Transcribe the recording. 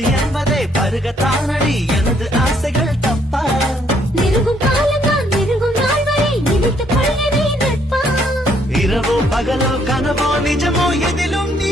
அழகு என்பதை பருகத்தானடி எனது ஆசைகள் தப்பா நெருங்கும் காலம்தான் நெருங்கும் நாள் வரை நினைத்துக் கொள்ளவே நட்பா இரவோ பகலோ கனவோ நிஜமோ எதிலும் நீ